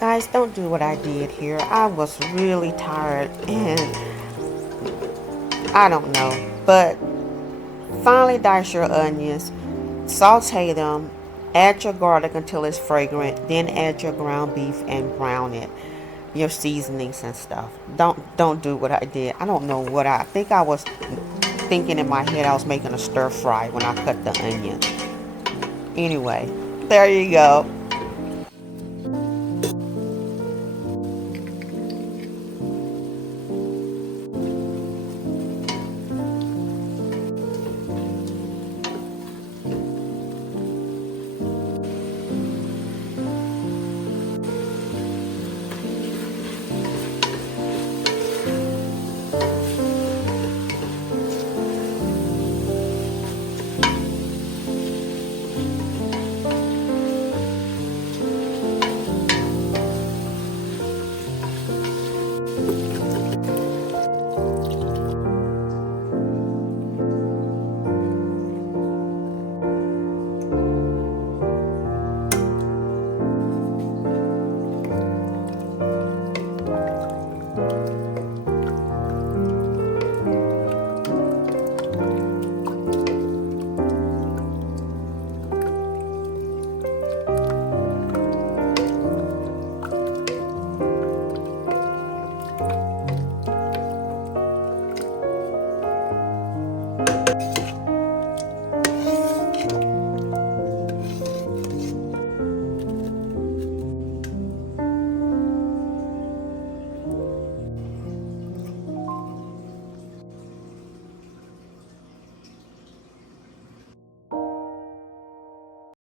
Guys, don't do what I did here. I was really tired and I don't know. But finely dice your onions, saute them, add your garlic until it's fragrant, then add your ground beef and brown it. Your seasonings and stuff. Don't do what I did. I don't know what I think I was thinking in my head I was making a stir fry when I cut the onions. Anyway, there you go.